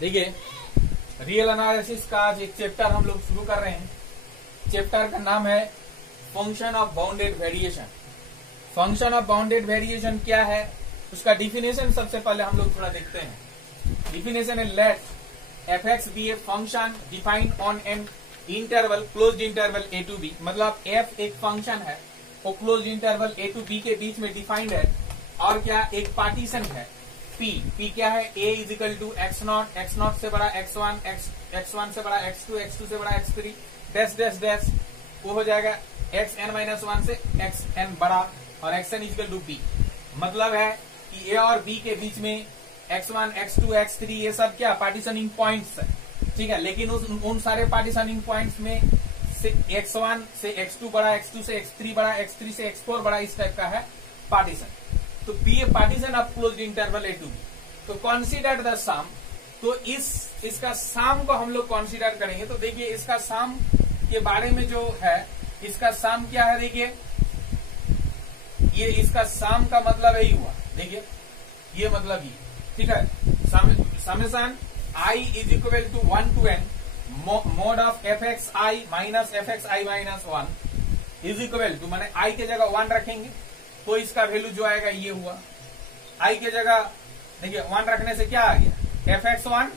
देखिए, real analysis का आज एक चैप्टर हम लोग शुरू कर रहे हैं। चैप्टर का नाम है function of bounded variation. Function of bounded variation क्या है, उसका डिफिनेशन सबसे पहले हम लोग थोड़ा देखते हैं। डिफिनेशन है let f x be a function defined on an interval closed interval A to b. मतलब एफ एक फंक्शन है, वो closed interval A to B के बीच में डिफाइंड है, और क्या एक पार्टीशन है पी क्या है, a is equal to x naught से बड़ा x1, x1 से बड़ा x2, x2 से बड़ा x3 डैश डैश डैश, वो हो जाएगा xn-1 से xn बड़ा, और xn is equal to b। मतलब है कि a और b के बीच में x1, x2, x3 ये सब क्या पार्टीशनिंग पॉइंट्स है, ठीक है। लेकिन उन सारे पार्टीशनिंग पॉइंट्स में से x1 से x2 बड़ा, x2 से x3 बड़ा, x3 से x4 बड़ा, इस टाइप का है पार्टीशन। तो be a partition of closed interval A to b. तो कंसीडर द सम, तो इसका सम को हम लोग कंसीडर करेंगे। तो देखिए इसका सम के बारे में जो है, इसका सम क्या है, देखिए ये इसका सम का मतलब यही हुआ, देखिए ये मतलब ये, ठीक है। Summation I is equal to 1 to n mod of F x I minus f x I minus 1 is equal to, माने आई के जगह 1 रखेंगे तो इसका वैल्यू जो आएगा ये हुआ। आई के जगह देखिए 1 रखने से क्या आ गया, F x 1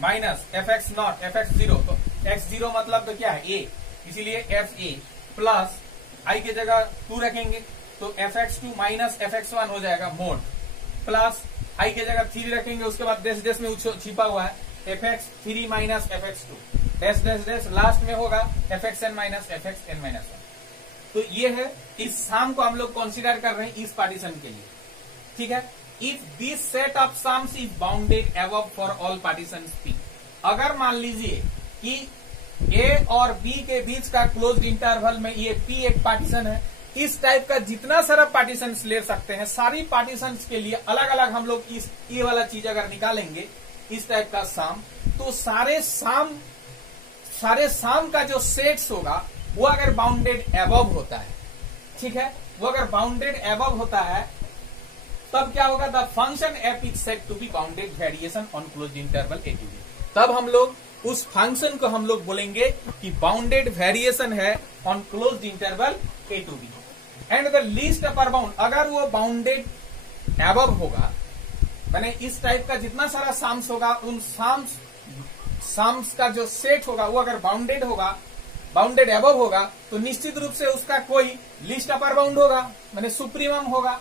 minus f x not F x 0। तो एक्स 0 मतलब तो क्या है ए, इसीलिए एफ ए प्लस आई के जगह 2 रखेंगे तो f x 2 minus f x 1 हो जाएगा मोड, प्लस आई के जगह 3 रखेंगे, उसके बाद डैश डैश में छिपा हुआ है f x 3 minus f x 2 dash dash dash, last में होगा f x n minus f x n minus 1। तो ये है, इस सम को हम लोग कंसीडर कर रहे हैं इस पार्टीशन के लिए, ठीक है। If this set of sums is bounded above for all partition P, अगर मान लीजिए कि ए और बी के बीच का क्लोज्ड इंटरवल में ये पी एक पार्टीशन है, इस टाइप का जितना सारा पार्टीशन ले सकते हैं, सारी पार्टीशन के लिए अलग अलग हम लोग इस ये वाला चीज अगर निकालेंगे, इस टाइप का सम, तो सारे सम का जो सेट्स होगा वो अगर बाउंडेड अबव होता है, ठीक है, वो अगर बाउंडेड अबव होता है तब क्या होगा, the function f is set to be bounded variation on closed interval A to b. तब हम लोग उस फंक्शन को हम लोग बोलेंगे कि बाउंडेड वेरिएशन है on closed interval A to b. And the least upper bound, अगर वो बाउंडेड अबव होगा, माने इस टाइप का जितना सारा सम्स होगा, उन सम्स का जो सेट होगा वो अगर बाउंडेड होगा, बाउंडेड अबव होगा, तो निश्चित रूप से उसका कोई लीस्ट अपर बाउंड होगा, माने सुप्रीमम होगा,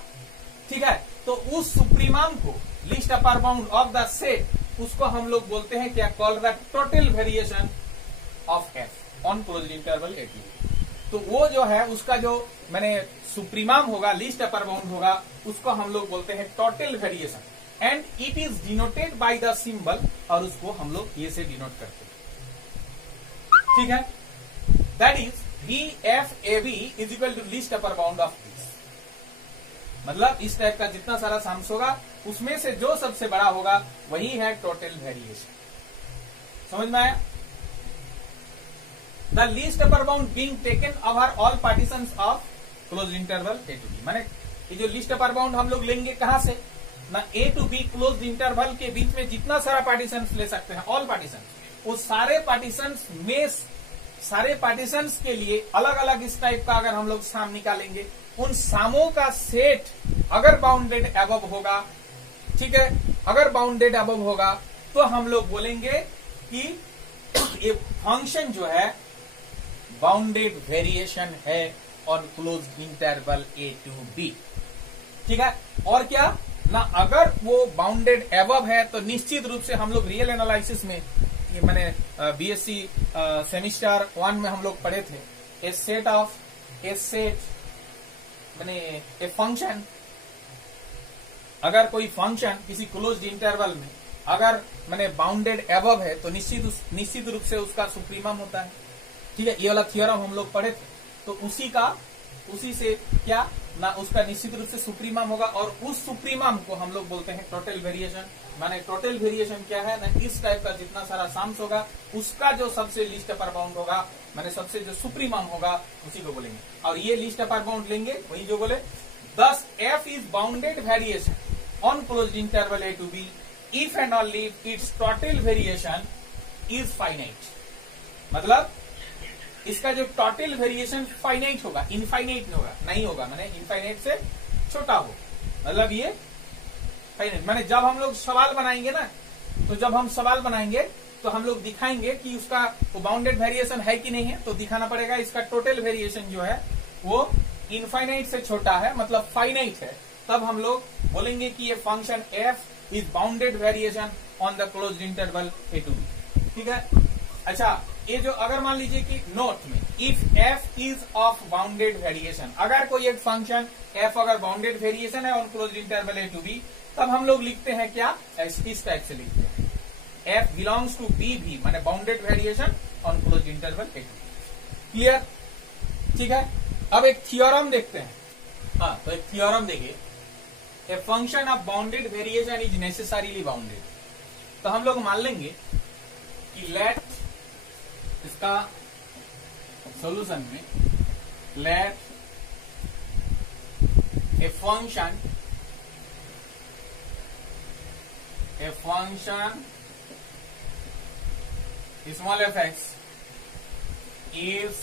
ठीक है। तो उस सुप्रीमम को, least upper bound of the set, उसको हम लोग बोलते हैं क्या, call the total variation of f on closed interval A to. तो वो जो है उसका जो माने सुप्रीमम होगा, लीस्ट अपर बाउंड होगा, उसको हम लोग बोलते हैं total variation, and it is denoted by the symbol, और उसको हम लोग ये से डिनोट करते हैं, ठीक है। That is VFAB is equal to least upper bound of this. मतलब इस टाइप का जितना सारा सम्स होगा उसमें से जो सबसे बड़ा होगा वही है टोटल वेरिएशन। समझ में आया? The least upper bound being taken over all partitions of closed interval A to b. माने ये जो लीस्ट अपर बाउंड हम लोग लेंगे कहां से ना, ए टू बी क्लोज्ड इंटरवल के बीच में जितना सारा पार्टीशन ले सकते हैं, ऑल पार्टीशन, वो सारे पार्टीशंस के लिए अलग अलग इस टाइप का अगर हम लोग साम निकालेंगे, उन सामों का सेट अगर बाउंडेड अबव होगा, ठीक है, अगर बाउंडेड अबव होगा तो हम लोग बोलेंगे कि ये फंक्शन जो है बाउंडेड वेरिएशन है on closed interval A to b, ठीक है। और क्या ना, अगर वो बाउंडेड अबव है तो निश्चित रूप से हम लोग रियल एनालिसिस में, ये मैंने बीएससी सेमिस्टर 1 में हम लोग पढ़े थे, ए सेट माने ए फंक्शन, अगर कोई फंक्शन किसी क्लोज्ड इंटरवल में अगर माने बाउंडेड अबव है तो निश्चित रूप से उसका सुप्रीमम होता है, ठीक है। ये वाला थ्योरम हम लोग पढ़े थे, तो उसी से क्या ना, उसका निश्चित रूप से सुप्रीमम होगा, और उस सुप्रीमम को हम लोग बोलते हैं टोटल वेरिएशन। माने टोटल वेरिएशन क्या है ना, इस टाइप का जितना सारा सम्स होगा उसका जो सबसे लीस्ट अपर बाउंड होगा, माने सबसे जो सुप्रीमम होगा उसी को बोलेंगे। और ये लीस्ट अपर बाउंड लेंगे वही जो बोले, thus F is bounded variation on closed interval A to B if and only its total variation is finite. मतलब इसका जो टोटल वेरिएशन फाइनाइट होगा, इनफाइनाइट नहीं होगा, माने इनफाइनाइट से छोटा हो, मतलब ये फाइनाइट। माने जब हम लोग सवाल बनाएंगे ना, तो जब हम सवाल बनाएंगे तो हम लोग दिखाएंगे कि उसका वो बाउंडेड वेरिएशन है कि नहीं है, तो दिखाना पड़ेगा इसका टोटल वेरिएशन जो है वो इनफाइनाइट से छोटा है, मतलब फाइनाइट है। तब हम लोग बोलेंगे कि ये function f is bounded variation on the closed interval a to b। ठीक है। अच्छा, ये जो अगर मान लीजिए कि नोट में if f is of bounded variation, अगर कोई एक फंक्शन f अगर बाउंडेड वेरिएशन है on closed interval a to b, तब हम लोग लिखते हैं क्या, इस टाइप से लिखते हैं f बिलोंग्स टू b भी, माने bounded variation on closed interval a to b। Clear? ठीक है। अब एक थ्योरम देखते हैं। हाँ, तो एक थ्योरम देखिए, a function of bounded variation is necessarily bounded. तो हम लोग मान लेंगे कि लेट इसका सॉल्यूशन में let a function small f x is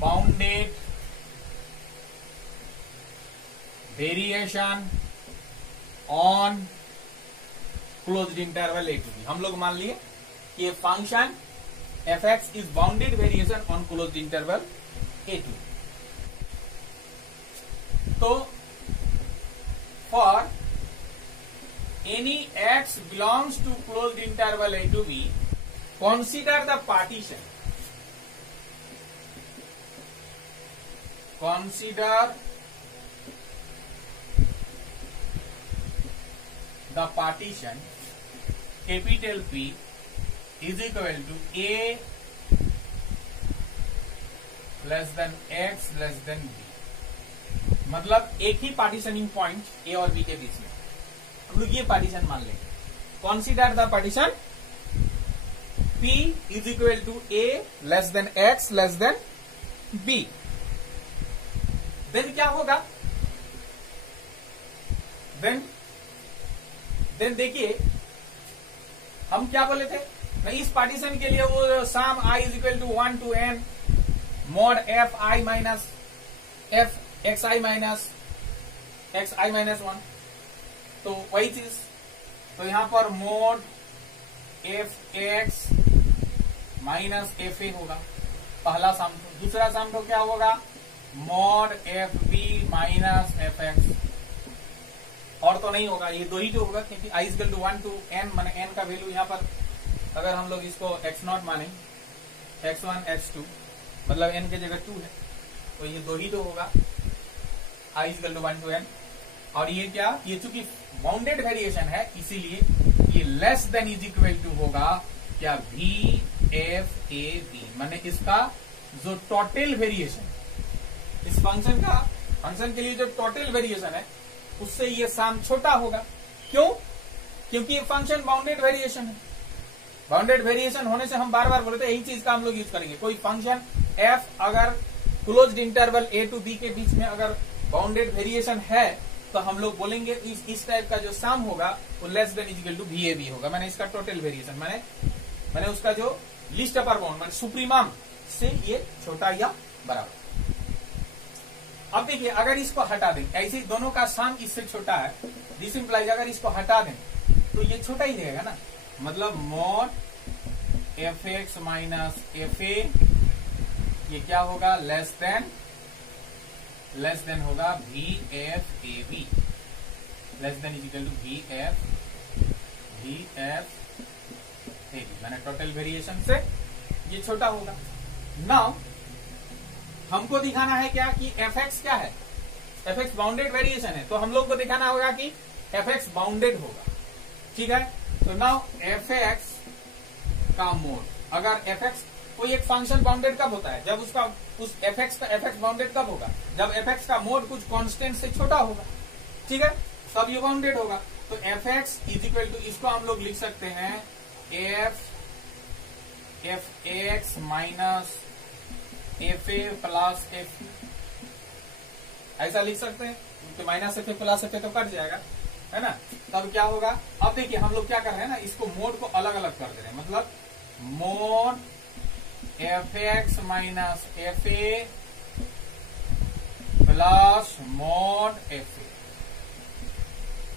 bounded variation on closed interval a to b। हम लोग मान लिए कि ये function f x is bounded variation on closed interval a to b। तो for any x belongs to closed interval a to b, consider the partition, consider the partition capital P is equal to a less than x less than b। मतलब एक ही partitioning point a और b के बीच में हम लोग ये partition मान लेंगे। Consider the partition P is equal to a less than x less than b। Then क्या होगा, देन देखिए हम क्या बोले थे, मैं इस पार्टीशन के लिए वो sum i is equal to 1 to n mod f i minus f x i minus x i minus 1, तो वही चीज। तो यहां पर mod f x minus f a होगा पहला सम। दूसरा सम तो क्या होगा, mod f b minus f x, और तो नहीं होगा, ये दो ही तो होगा, क्योंकि I is equal to 1 to n, माने n का वैल्यू यहाँ पर अगर हम लोग इसको x0 माने, x1 x2 मतलब n के जगह 2 है, तो ये दो ही तो होगा, I is equal to 1 to n। और ये क्या, ये चूंकि बाउंडेड वेरिएशन है इसीलिए ये less than is equal to होगा क्या, v f a b, माने इसका जो टोटल वेरिएशन इस फंक्शन के लिए जो टोटल वेरिएशन है उससे ये सम छोटा होगा। क्यों? क्योंकि ये फंक्शन बाउंडेड वेरिएशन है। बाउंडेड वेरिएशन होने से हम बार बार बोलते हैं यही चीज का हम लोग यूज करेंगे। कोई फंक्शन f अगर closed interval a to b के बीच में अगर बाउंडेड वेरिएशन है तो हम लोग बोलेंगे इस टाइप का जो सम होगा वो less than equal to VAB होगा, मैंने इसका टोटल वेरिएशन मैंने उसका जो लीस्ट अपर बाउंड मैंने सुप्रीमम से ये छोटा या बराबर। अब देखिए अगर इसको हटा दें, ऐसे दोनों का सम इससे छोटा है, दिस इंप्लाइज अगर इसको हटा दें तो ये छोटा ही रहेगा ना, मतलब mod f x minus f a, ये क्या होगा, लेस देन होगा V f a b, less than is equal to V f a b, मैंने टोटल वेरिएशन से ये छोटा होगा। नाउ हमको दिखाना है क्या कि एफ एक्स क्या है, एफ एक्स बाउंडेड वेरिएशन है, तो हम लोग को दिखाना होगा कि एफ एक्स बाउंडेड होगा। ठीक है, तो नाउ एफ एक्स का मोड, अगर एफ एक्स कोई एक फंक्शन बाउंडेड कब होता है, जब उसका उस एफ एक्स बाउंडेड कब होगा, जब एफ एक्स का मोड कुछ कांस्टेंट से छोटा होगा। ठीक है, तब ये बाउंडेड होगा। तो f x is equal to, इसको हम लोग लिख सकते हैं f x minus f a plus f, ऐसा लिख सकते हैं, तो minus f a plus f a तो कट जाएगा, है ना, तब क्या होगा। अब देखिए हम लोग क्या कर रहे हैं ना, इसको मोड को अलग अलग कर दे रहे हैं, मतलब mode F x minus f a plus mode F A,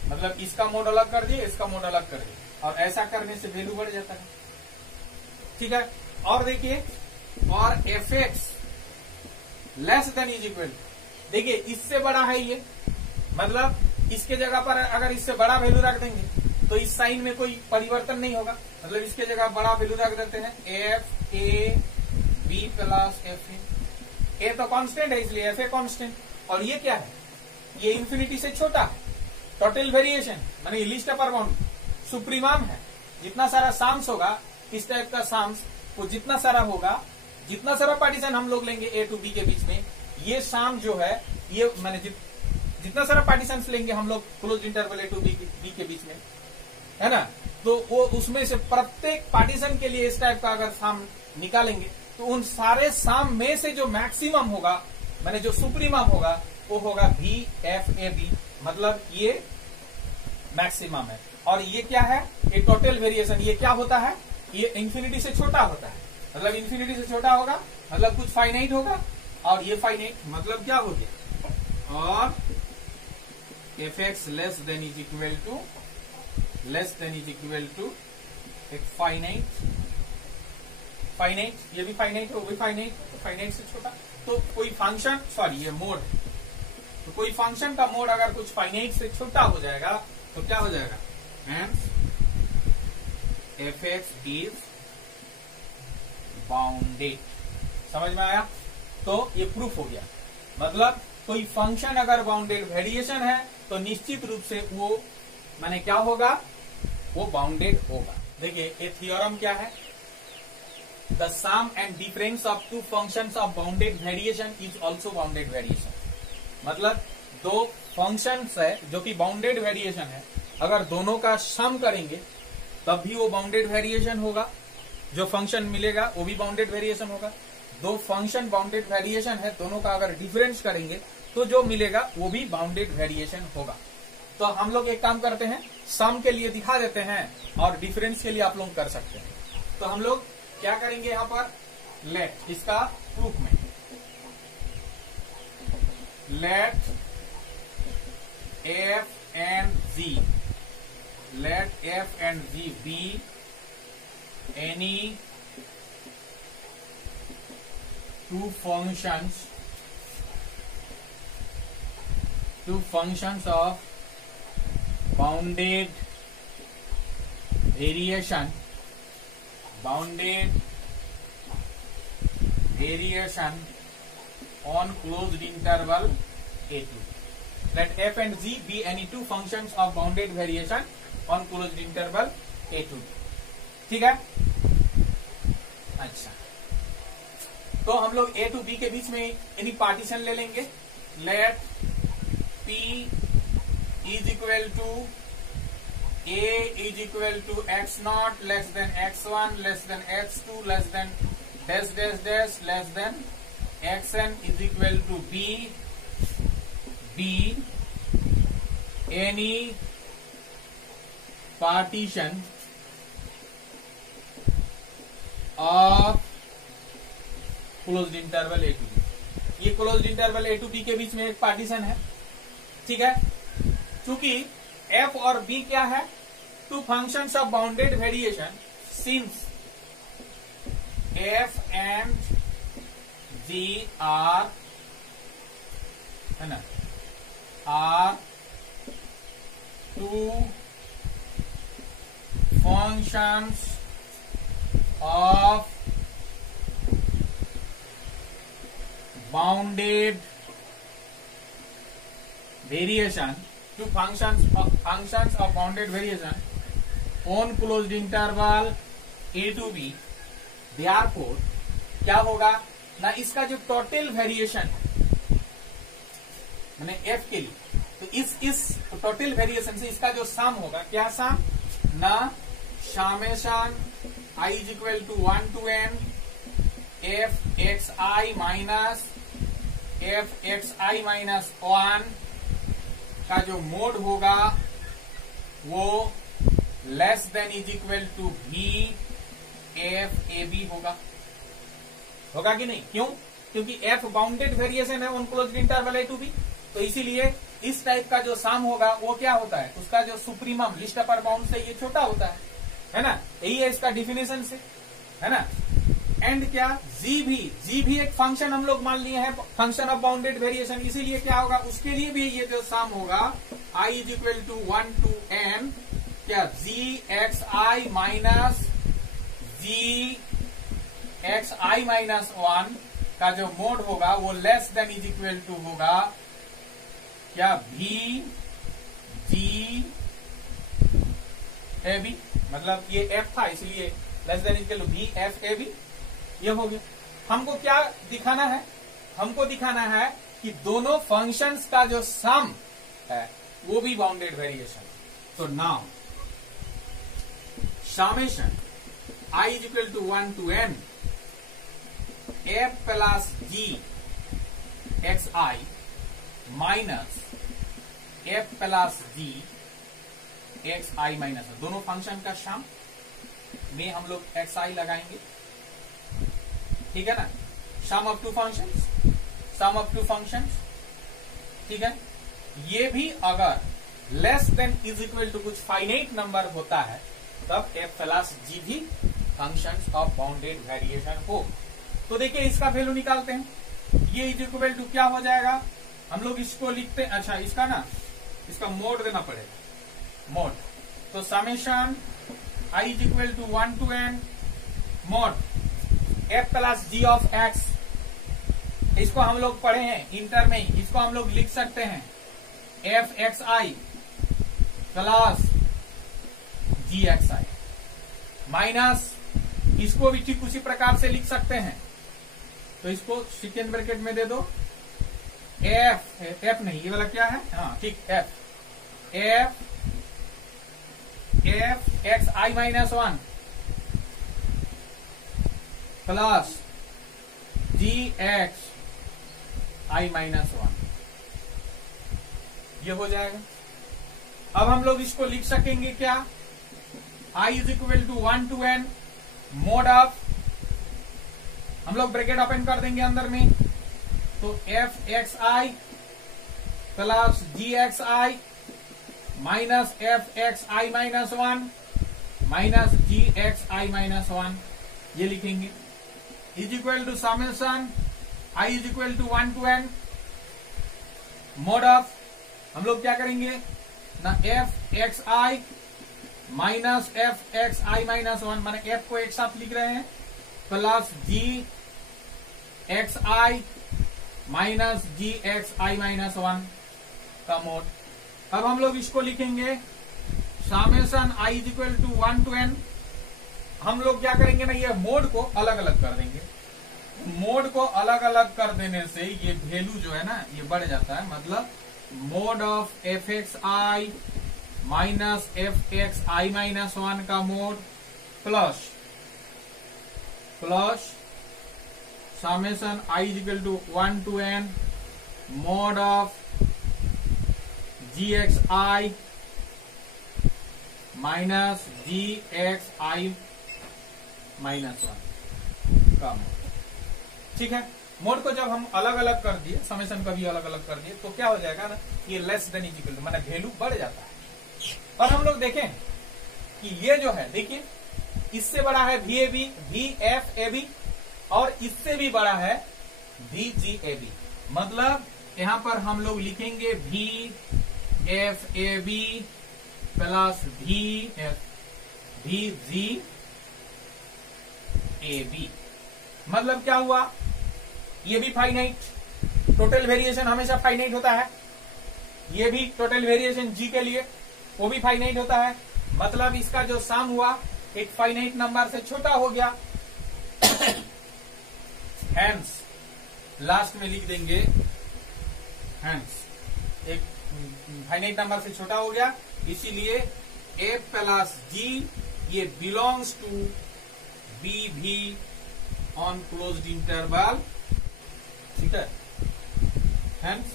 मतलब इसका मोड अलग कर दिए, इसका मोड अलग कर दिए, और ऐसा करने से वैल्यू बढ़ जाता है। ठीक है, और देखिए और f x less than is equal, देखिए इससे बड़ा है ये, मतलब इसके जगह पर अगर इससे बड़ा वैल्यू रख देंगे तो इस साइन में कोई परिवर्तन नहीं होगा, मतलब इसके जगह बड़ा वैल्यू रख देते हैं f a b plus f a तो कांस्टेंट है इसलिए एफ ए कांस्टेंट, और ये क्या है, ये इंफिनिटी से छोटा है, टोटल वेरिएशन मानी लिस्ट अपर बाउंड सुप्रीमाम है, जितना सारा साम्स होगा इस टाइप का साम्स वो जितना सारा होगा, जितना सारा पार्टीशन हम लोग लेंगे ए टू बी के बीच में, ये साम जो है ये मैंने जितना सारा पार्टीशन लेंगे हम लोग close interval A to B के बीच में, है ना, तो वो उसमें से प्रत्येक पार्टीशन के लिए इस टाइप का अगर साम निकालेंगे तो उन सारे साम में से जो मैक्सिमम होगा मैंने जो सुप्रीमम होगा वो होगा वी एफ ए बी, मतलब ये मैक्सिमम है। और ये क्या है, ये टोटल वेरिएशन, ये क्या होता है, ये इंफिनिटी से छोटा होता है, मतलब इंफिनिटी से छोटा होगा मतलब कुछ फाइनाइट होगा, और ये फाइनाइट मतलब क्या हो गया, और f x less than is equal to एक फाइनाइट, ये भी फाइनाइट वो भी फाइनाइट से छोटा, तो कोई फंक्शन सॉरी ये मोड, तो कोई फंक्शन का मोड अगर कुछ फाइनाइट से छोटा हो जाएगा तो क्या हो जाएगा, hence f x is bounded. समझ में आया, तो ये प्रूफ हो गया, मतलब कोई फंक्शन अगर बाउंडेड वेरिएशन है तो निश्चित रूप से वो माने क्या होगा, वो बाउंडेड होगा। देखिए ये थ्योरम क्या है, the sum and difference of two functions of bounded variation is also bounded variation, मतलब दो फंक्शंस है जो कि बाउंडेड वेरिएशन है, अगर दोनों का सम करेंगे तब भी वो बाउंडेड वेरिएशन होगा, जो फंक्शन मिलेगा वो भी बाउंडेड वेरिएशन होगा। दो फंक्शन बाउंडेड वेरिएशन है, दोनों का अगर डिफरेंस करेंगे तो जो मिलेगा वो भी बाउंडेड वेरिएशन होगा। तो हम लोग एक काम करते हैं, सम के लिए दिखा देते हैं और डिफरेंस के लिए आप लोग कर सकते हैं। तो हम लोग क्या करेंगे यहाँ पर, लेट इसका प्रूफ में let f and g be any two functions of bounded variation on closed interval A2. Let f and g be any two functions of bounded variation on closed interval A2. ठीक है, अच्छा, तो हम लोग ए to B के बीच में यानी पार्टीशन ले लेंगे, let P is equal to A is equal to x naught less than X one less than X two less than dash dash dash less than X N is equal to B any partition of closed interval A to B. ये closed interval A to B के बीच में एक partition है, ठीक है। चूंकि F और बी क्या है, two functions of bounded variation, since f and g are, है ना, are two functions of bounded variation, two functions of bounded variation on closed interval a to b, therefore क्या होगा ना, इसका जो टोटल वेरिएशन है मैंने f के लिए, तो इस टोटल वेरिएशन से इसका जो सम होगा, क्या सम ना, summation I is equal to 1 to n f x I minus f x I minus 1 का जो मोड होगा वो less than is equal to V f a b होगा कि नहीं? क्यों? क्योंकि एफ बाउंडेड वेरिएशन है on closed interval A to b, तो इसीलिए इस टाइप का जो सम होगा वो क्या होता है, उसका जो सुप्रीमम लिस्ट अपर बाउंड से ये छोटा होता है ना? यही है इसका डिफिनेशन से, है ना? एंड क्या, जी भी एक फंक्शन हम लोग मान लिए हैं, फंक्शन ऑफ बाउंडेड वेरिएशन, इसीलिए क्या होगा, उसके लिए भी ये जो सम होगा I is equal to 1 to n क्या जी एक्स आई माइनस जी एक्स आई माइनस 1 का जो मोड होगा वो less than is equal to होगा क्या भी जी ए बी, मतलब ये एफ था इसलिए less than is equal to V f a b, ये हो गया। हमको क्या दिखाना है, हमको दिखाना है कि दोनों फंक्शंस का जो सम है वो भी बाउंडेड वेरिएशन। तो now summation i is equal to 1 to n f plus g x I minus f plus g x I minus, दोनों फंक्शन का सम में हम लोग एक्स आई लगाएंगे, ठीक है ना? सम ऑफ टू फंक्शंस, ठीक है? ये भी अगर less than is equal to कुछ फाइनाइट नंबर होता है तब एफ प्लस जी भी फंक्शंस ऑफ बाउंडेड वेरिएशन हो। तो देखिए इसका वैल्यू निकालते हैं, ये इज इक्वल टू क्या हो जाएगा, हम लोग इसको लिखते हैं, अच्छा इसका ना इसका मोड देना पड़ेगा, मोड। तो summation I is equal to 1 to n mod f plus g of x, इसको हम लोग पढ़े हैं इंटर में ही, इसको हम लोग लिख सकते हैं f x i plus g x I minus, इसको भी ठीक उसी प्रकार से लिख सकते हैं, तो इसको सेकेंड ब्रैकेट में दे दो एफ नहीं, ये वाला क्या है, हाँ ठीक, एफ एक्स आई माइनस 1 प्लस जी एक्स आई माइनस 1, ये हो जाएगा। अब हम लोग इसको लिख सकेंगे क्या, i is equal to 1 to n mod of, हम लोग ब्रैकेट ओपन कर देंगे अंदर में, तो f x i plus g x I minus f x I minus 1 minus ji x I minus 1, ये लिखेंगे is equal to summation I is equal to 1 to n mod of, हम लोग क्या करेंगे ना, एफ एक्स आई minus f x आई minus 1, माने F को एक साथ लिख रहे हैं, प्लस जी एक्स आई माइनस जी एक्स आई माइनस 1 का मोड। अब हम लोग इसको लिखेंगे summation I is equal to 1 to n, हम लोग क्या करेंगे ना, ये मोड को अलग अलग कर देंगे, मोड को अलग अलग कर देने से ये वैल्यू जो है ना ये बढ़ जाता है, मतलब mod of F x I minus f x I minus 1 का mod plus summation I is equal to 1 to n mod of ji x I minus ji x I minus 1 का मोड, ठीक है? मोड को जब हम अलग अलग कर दिए, समेशन को भी अलग अलग कर दिए, तो क्या हो जाएगा ना, ये less than is equal to माने वैल्यू बढ़ जाता है। और हम लोग देखें कि ये जो है, देखिए इससे बड़ा है V a b, we f a b, और इससे भी बड़ा है वी जी ए बी, मतलब यहां पर हम लोग लिखेंगे V f a b plus V g a b, मतलब क्या हुआ, ये भी फाइनाइट, टोटल वेरिएशन हमेशा फाइनाइट होता है, ये भी टोटल वेरिएशन जी के लिए वो भी फाइनाइट होता है, मतलब इसका जो सम हुआ एक फाइनाइट नंबर से छोटा हो गया। हैंस लास्ट में लिख देंगे, हैंस एक फाइनाइट नंबर से छोटा हो गया, इसीलिए ए प्लस जी ये बिलोंग्स टू बी भी ऑन क्लोज्ड इंटरवल, ठीक है? हैंस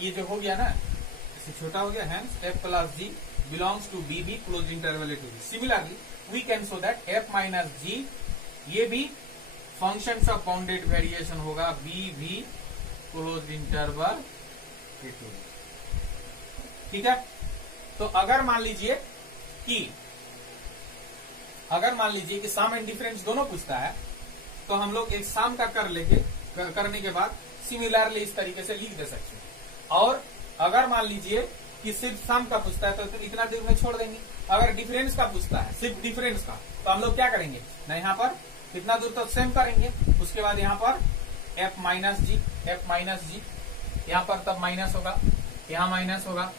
ये जो हो गया ना इससे छोटा हो गया, hence f plus g belongs to B भी closed interval A to B. Similarly, we can show that f minus g ये भी functions of bounded variation होगा B भी closed interval A to B. ठीक है, तो अगर मान लीजिए कि सम एंड डिफरेंस दोनों पूछता है, तो हम लोग एक सम का करने के बाद सिमिलरली इस तरीके से लिख दे सकते हैं। और अगर मान लीजिए कि सिर्फ सम का पूछता है तो इतना दूर में छोड़ देंगे। अगर डिफरेंस का पूछता है, सिर्फ डिफरेंस का, तो हम लोग क्या करेंगे ना, यहाँ पर कितना दूर तक सेम करेंगे, उसके बाद यहाँ पर f माइनस जी, यहाँ पर तब माइनस होगा, यहाँ माइनस होगा।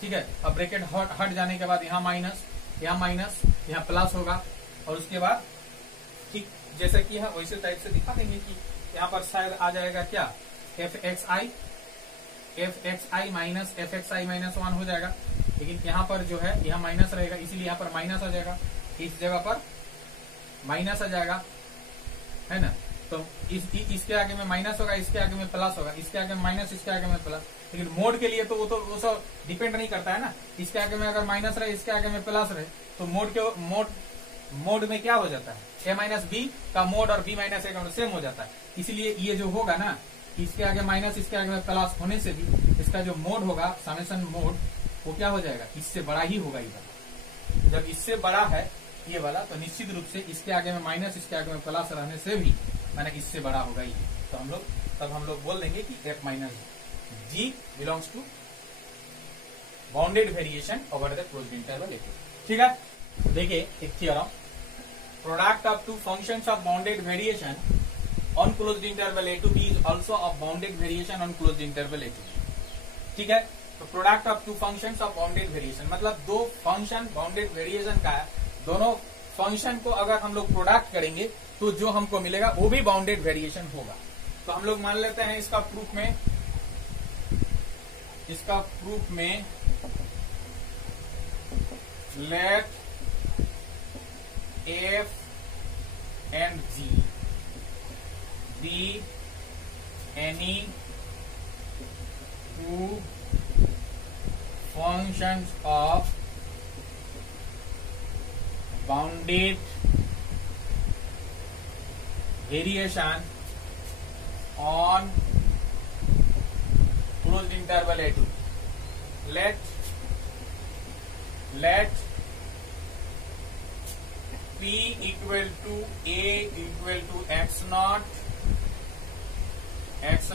ठीक है, अब ब्रैकेट हट जाने के बाद यहाँ माइनस, यहाँ प्लस होगा, और उसके बाद ठीक जैसा कि है वैसे टाइप से दिखा देंगे कि यहाँ पर शायद आ जाएगा क्या, एफ एक्स आई माइनस एफ एक्स आई माइनस 1 हो जाएगा। लेकिन यहाँ पर जो है यहाँ माइनस रहेगा, इसीलिए यहाँ पर माइनस आ जाएगा, इस जगह पर माइनस आ जाएगा, है ना। तो इसके आगे में माइनस होगा, इसके आगे में प्लस होगा, इसके आगे में माइनस, इसके आगे में प्लस। लेकिन मोड के लिए तो वो सब डिपेंड नहीं करता है ना। इसके आगे में अगर माइनस रहे, इसके आगे में प्लस रहे, तो मोड में क्या हो जाता है, ए माइनस बी का मोड और बी माइनस ए का सेम हो जाता है। इसलिए ये जो होगा ना, इसके आगे माइनस, इसके आगे में प्लस होने से भी इसका जो मोड होगा, समेशन मोड, वो क्या हो जाएगा, इससे बड़ा ही होगा ये वाला। जब इससे बड़ा है ये वाला, तो निश्चित रूप से इसके आगे में माइनस, इसके आगे में प्लस रहने से भी माना इससे बड़ा होगा ये। तो हम लोग बोल देंगे कि f minus g belongs to bounded variation over the closed interval A2। ठीक है, देखिए एक theorem, product of two functions of bounded variation on closed interval A to B is also of bounded variation on closed interval A to B। ठीक है, तो product of two functions of bounded variation मतलब दो function bounded variation का है, दोनों function को अगर हम लोग प्रोडक्ट करेंगे तो जो हमको मिलेगा वो भी बाउंडेड वेरिएशन होगा। तो हम लोग मान लेते हैं इसका प्रूफ में late f and g be any two functions of bounded variation on closed interval A2। let P equal to A equal to x naught less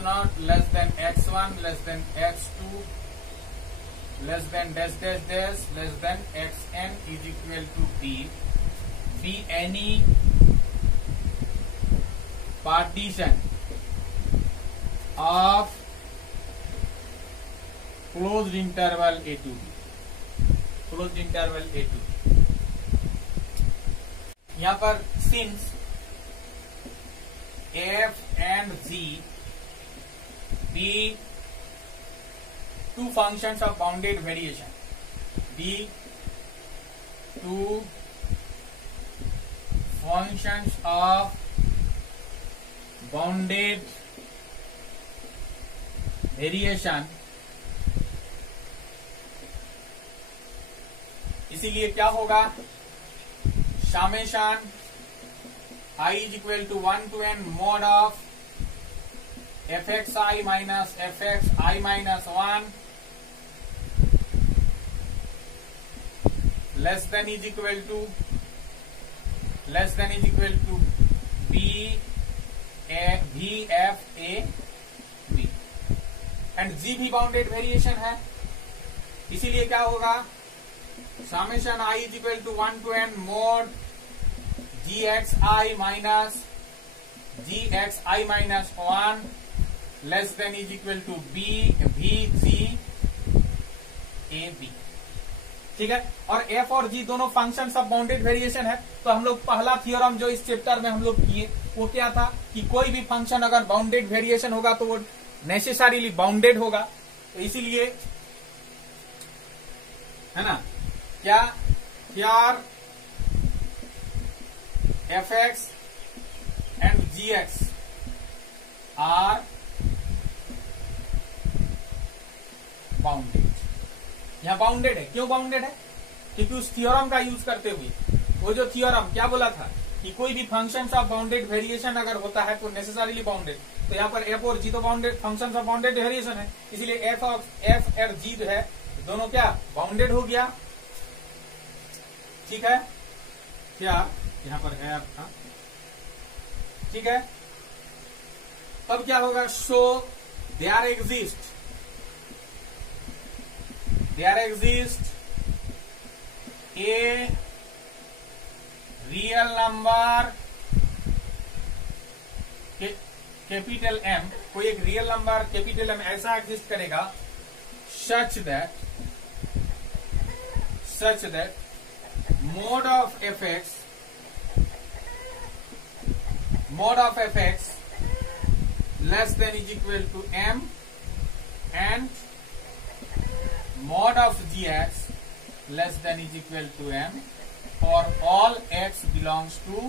than x1 less than x2 less than dash dash dash less than xn is equal to B be any partition of closed interval A to B, closed interval A to B। यहाँ पर since f and g be two functions of bounded variation, be two functions of bounded variation, इसीलिए क्या होगा, summation I is equal to 1 to n mod of fxi minus fxi minus 1 less than is equal to VFA B and G भी bounded variation है, इसीलिए क्या होगा, summation I is equal to 1 to n mod GXI minus GXI minus 1 less than is equal to VG AB। ठीक है, और f और g दोनों फंक्शंस ऑफ बाउंडेड वेरिएशन है। तो हम लोग पहला थ्योरम जो इस चैप्टर में हम लोग किए वो क्या था कि कोई भी फंक्शन अगर बाउंडेड वेरिएशन होगा तो वो नेसेसरीली बाउंडेड होगा। तो इसीलिए है ना, क्या here fx and gx are bounded. यहाँ बाउंडेड है। क्यों बाउंडेड है? क्योंकि उस थ्योरम का यूज करते हुए, वो जो थ्योरम क्या बोला था कि कोई भी फंक्शन ऑफ बाउंडेड वेरिएशन अगर होता है तो नेसेसरीली बाउंडेड। तो यहाँ पर एफ और जी तो bounded function of bounded variation है, इसलिए एफ और जी जो है दोनों क्या बाउंडेड हो गया। ठीक है, क्या यहाँ पर है आपका, ठीक है। अब क्या होगा, show there exist a real number capital M, कोई एक रियल नंबर कैपिटल एम ऐसा एग्जिस्ट करेगा such that mod of F x less than is equal to M and mod of gx less than is equal to m for all x belongs to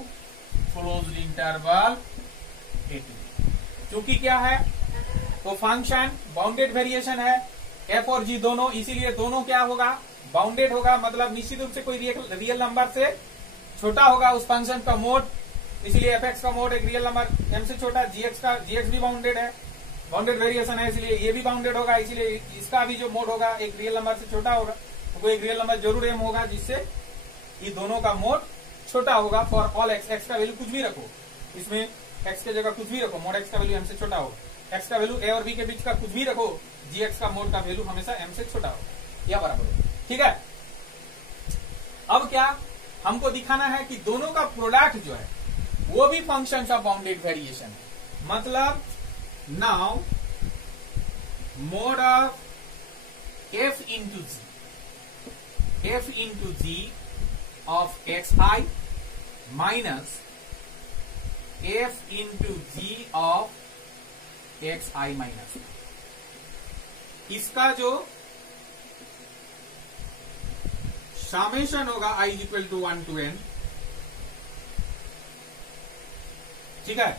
closed interval a to b। चूंकि क्या है, तो function bounded variation है f और g दोनों, इसीलिए दोनों क्या होगा बाउंडेड होगा, मतलब निश्चित रूप से कोई रियल नंबर से छोटा होगा उस फंक्शन का मोड, इसलिए fx का मोड एक रियल नंबर m से छोटा, gx भी बाउंडेड है, बाउंडेड वेरिएशन है, इसलिए ये भी बाउंडेड होगा, इसलिए इसका भी जो मोड होगा एक रियल नंबर से छोटा होगा। तो कोई एक रियल नंबर जरूर एम होगा जिससे ये दोनों का मोड छोटा होगा फॉर ऑल एक्स। एक्स का वैल्यू कुछ भी रखो, इसमें एक्स के जगह कुछ भी रखो, मोड एक्स का वैल्यू एम से छोटा होगा। एक्स का वैल्यू ए और बी के बीच का कुछ भी रखो, जी एक्स का मोड का वैल्यू हमेशा एम से छोटा होगा या बराबर होगा। ठीक है, अब क्या हमको दिखाना है कि दोनों का प्रोडक्ट जो है वो भी फंक्शन ऑफ बाउंडेड वेरिएशन है। मतलब now mod of f into g of xi minus f into g of xi minus, इसका जो समेशन होगा i equal to 1 to n, ठीक है,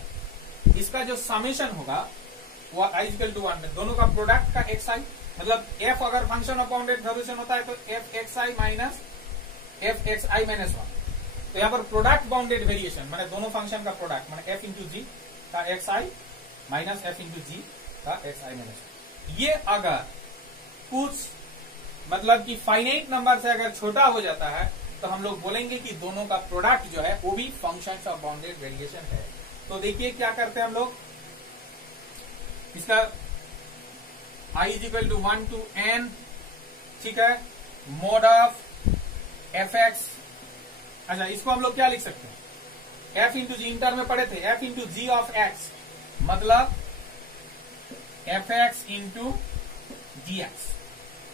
इसका जो समेशन होगा वो i इक्वल टू 1, दोनों का प्रोडक्ट का xi, मतलब f अगर फंक्शन ऑफ बाउंडेड वेरिएशन होता है तो f xi minus f xi minus 1। तो यहाँ पर प्रोडक्ट बाउंडेड वेरिएशन माने दोनों फंक्शन का प्रोडक्ट माने f इंटू जी का xi माइनस f इंटू जी का xi माइनस 1। ये अगर कुछ मतलब कि फाइनाइट नंबर से अगर छोटा हो जाता है तो हम लोग बोलेंगे कि दोनों का प्रोडक्ट जो है वो भी फंक्शन ऑफ बाउंडेड वेरिएशन है। तो देखिए क्या करते हैं हम लोग, इसका i is equal to 1 to n, ठीक है, मोड ऑफ एफ एक्स। अच्छा, इसको हम लोग क्या लिख सकते हैं, f इंटू जी, इंटर में पढ़े थे, f into g of x, मतलब f x into g x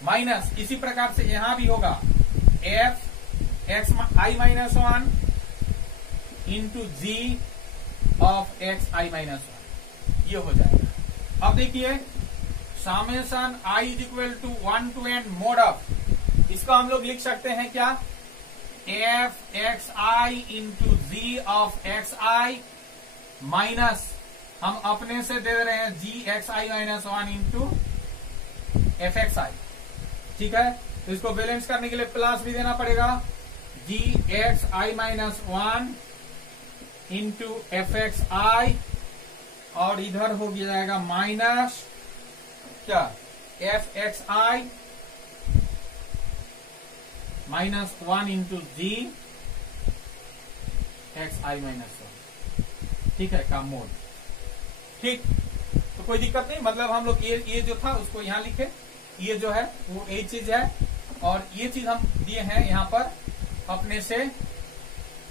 minus, इसी प्रकार से यहां भी होगा f x i minus 1 into g of x i minus 1, ये हो जाएगा। अब देखिए summation i is equal to 1 to n mod of, इसको हम लोग लिख सकते हैं क्या, f x i into g of x I minus, हम अपने से दे रहे हैं जी x I minus 1 into F x I, ठीक है। तो इसको बैलेंस करने के लिए प्लस भी देना पड़ेगा, जी एक्स आई माइनस 1 इंटू एफ एक्स आई, और इधर हो जाएगा माइनस क्या, एफ एक्स आई माइनस 1 इंटू जी एक्स आई माइनस 1, ठीक है, का मोड। ठीक, तो कोई दिक्कत नहीं, मतलब हम लोग ये जो था उसको यहाँ लिखे, ये जो है वो एक चीज है, और ये चीज हम दिए हैं यहाँ पर अपने से,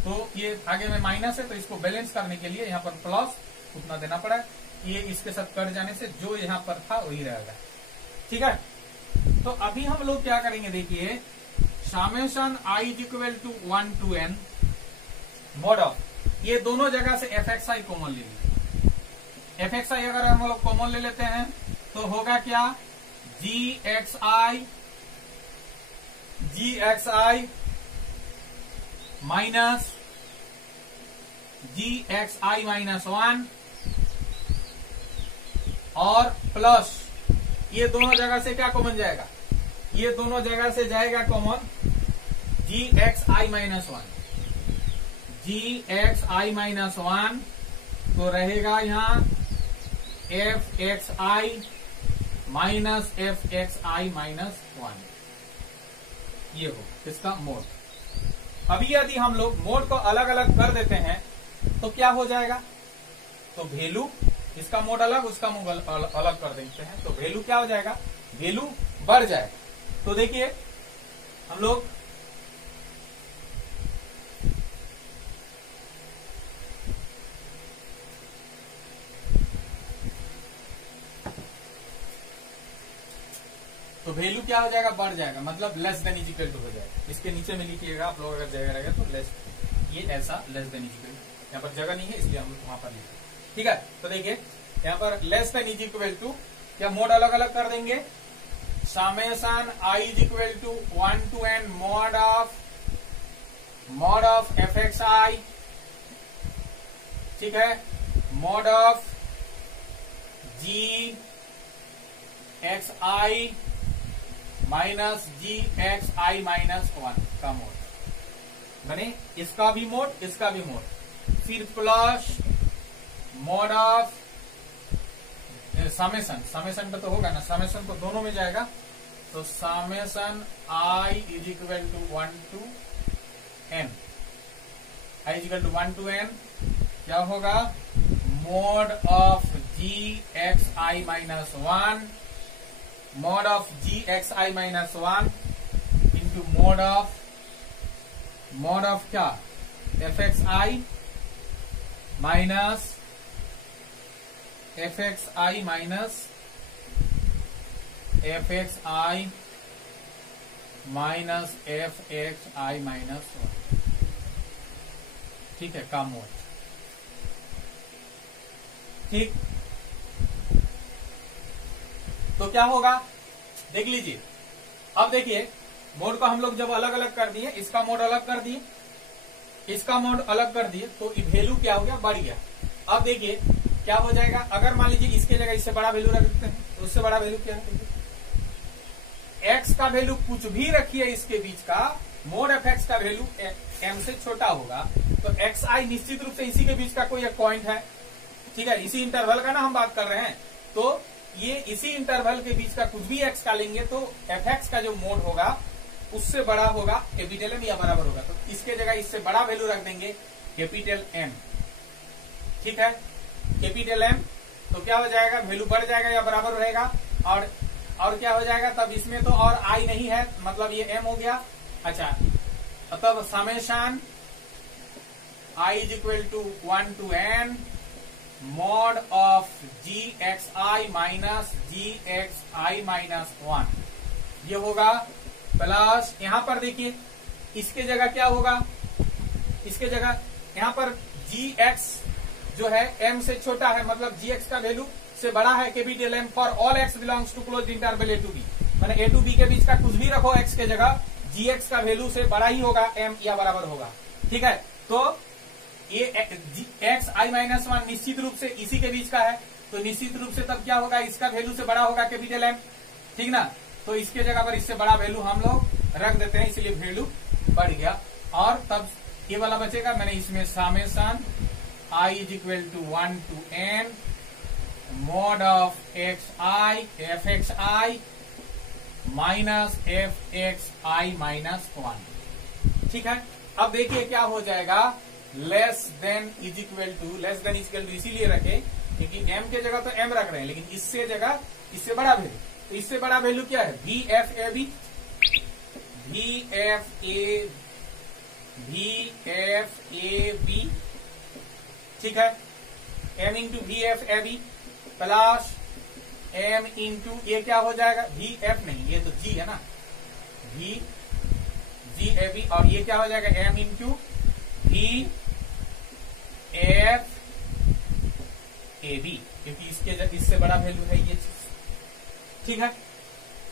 तो ये आगे में माइनस है तो इसको बैलेंस करने के लिए यहाँ पर प्लस उतना देना पड़ा, ये इसके साथ कट जाने से जो यहाँ पर था वही रहेगा, ठीक है। तो अभी हम लोग क्या करेंगे, देखिए summation i is equal to 1 to n mod of, ये दोनों जगह से एफ एक्स आई कॉमन ले लीजिए, एफ एक्स आई अगर हम लोग कॉमन ले लेते हैं तो होगा क्या, जी एक्स आई माइनस जी एक्स आई माइनस 1 और प्लस, ये दोनों जगह से क्या कॉमन जाएगा, ये दोनों जगह से जाएगा कॉमन, जी एक्स आई माइनस वन, जी एक्स आई माइनस वन, तो रहेगा यहाँ एफ एक्स आई माइनस एफ एक्स आई माइनस वन, ये हो इसका मोड। अभी यदि हम लोग मोड को अलग अलग कर देते हैं तो क्या हो जाएगा, तो वैल्यू, इसका मोड अलग उसका मोड अलग कर देते हैं, तो वैल्यू क्या हो जाएगा, वैल्यू बढ़ जाएगा। तो देखिए हम लोग तो वैल्यू क्या हो जाएगा, बढ़ जाएगा, मतलब less than is equal to हो जाएगा। इसके नीचे में लिखिएगा आप लोग, अगर जगह रहेगा तो लेस, ये ऐसा लेस देन इज इक्वल, यहाँ पर जगह नहीं है इसलिए हम लोग वहां पर लिखेंगे, ठीक है। तो देखिए यहाँ पर less than is equal to, क्या मोड अलग अलग कर देंगे, summation I is equal to 1 to n mod of F x I, ठीक है, mod of ji x I minus ji x I minus one का मोड बने, इसका भी मोड इसका भी मोड, फिर plus mod of summation, summation पे तो होगा ना, समेशन तो दोनों में जाएगा, तो summation I is equal to 1 to n, i is equal to 1 to n, क्या होगा, mod of ji x I minus one, mod of g x i minus 1 into mod of क्या, f x i minus f x i minus f x i minus f x i minus 1, ठीक है, का mode, ठीक। तो क्या होगा देख लीजिए, अब देखिए मोड को हम लोग जब अलग अलग कर दिए, इसका मोड अलग कर दिए, इसका मोड अलग कर दिए, तो वैल्यू क्या हो गया, बढ़ गया। अब देखिए क्या हो जाएगा, अगर मान लीजिए इसके जगह इससे बड़ा वैल्यू रख देते हैं, तो उससे बड़ा वैल्यू क्या है, एक्स का वैल्यू कुछ भी रखिए इसके बीच का, मोड एफ एक्स का वैल्यू एम से छोटा होगा, तो एक्स आई निश्चित रूप से इसी के बीच का कोई एक पॉइंट है, ठीक है, इसी इंटरवल का ना हम बात कर रहे हैं, तो ये इसी इंटरवल के बीच का कुछ भी एक्स का लेंगे तो एफ एक्स का जो मोड होगा उससे बड़ा होगा कैपिटल एम या बराबर होगा, तो इसके जगह इससे बड़ा वैल्यू रख देंगे कैपिटल एम, ठीक है, कैपिटल एम, तो क्या हो जाएगा, वैल्यू बढ़ जाएगा या बराबर रहेगा, और क्या हो जाएगा, तब इसमें तो और आई नहीं है, मतलब ये एम हो गया, अच्छा, तब summation I is equal to 1 to n mod of ji x I minus ji x I minus 1, ये होगा, प्लस यहां पर देखिए इसके जगह क्या होगा, इसके जगह यहां पर जी एक्स जो है एम से छोटा है, मतलब जी एक्स का वैल्यू से बड़ा है capital M, for all x belongs to close interval A to b, मैंने ए टू बी के बीच का कुछ भी रखो एक्स के जगह, जी एक्स का वैल्यू से बड़ा ही होगा, एम या बराबर होगा, ठीक है। तो ये एक्स आई माइनस 1 निश्चित रूप से इसी के बीच का है, तो निश्चित रूप से तब क्या होगा, इसका वैल्यू से बड़ा होगा कैपिटल एम, ठीक ना, तो इसके जगह पर इससे बड़ा वैल्यू हम लोग रख देते हैं, इसलिए वैल्यू बढ़ गया, और तब ये वाला बचेगा, मैंने इसमें summation I is equal to 1 to n mod of x i f x I minus f x I minus 1, ठीक है। अब देखिए क्या हो जाएगा, less than is equal to, less than is equal to इसीलिए रखे क्योंकि m के जगह तो m रख रहे हैं, लेकिन इससे जगह इससे बड़ा वैल्यू, तो इससे बड़ा वैल्यू क्या है, v f a b, we f a b, ठीक है, m into v f a b plus m into ये क्या हो जाएगा, वी एफ नहीं, ये तो g है ना, वी जी ए बी, और ये क्या हो जाएगा, m into v f a b, क्योंकि इससे बड़ा वैल्यू है ये चीज, ठीक है।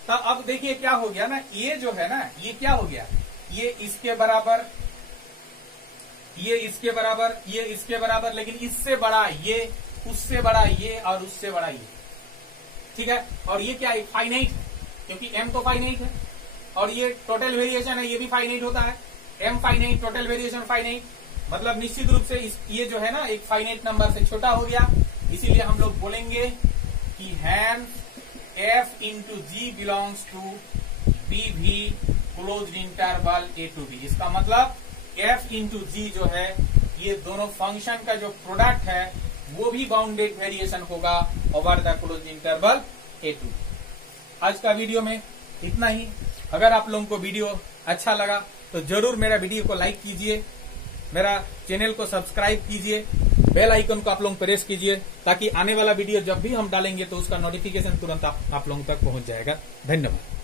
तो अब देखिए क्या हो गया ना, ये जो है ना, ये क्या हो गया, ये इसके बराबर, ये इसके बराबर, ये इसके बराबर, लेकिन इससे बड़ा ये, उससे बड़ा ये, और उससे बड़ा ये, ठीक है। और ये क्या है, फाइनाइट है, क्योंकि m तो फाइनाइट है, और ये टोटल वेरिएशन है, ये भी फाइनाइट होता है। m finite, total variation finite, मतलब निश्चित रूप से ये जो है ना एक फाइनाइट नंबर से छोटा हो गया, इसीलिए हम लोग बोलेंगे कि hence f into g belongs to PV closed interval a to b। इसका मतलब f इंटू जी जो है ये दोनों फंक्शन का जो प्रोडक्ट है वो भी बाउंडेड वेरिएशन होगा over the closed interval a to b। आज का वीडियो में इतना ही। अगर आप लोगों को वीडियो अच्छा लगा तो जरूर मेरा वीडियो को लाइक कीजिए, मेरा चैनल को सब्सक्राइब कीजिए, बेल आइकन को आप लोग प्रेस कीजिए, ताकि आने वाला वीडियो जब भी हम डालेंगे तो उसका नोटिफिकेशन तुरंत आप लोगों तक पहुंच जाएगा। धन्यवाद।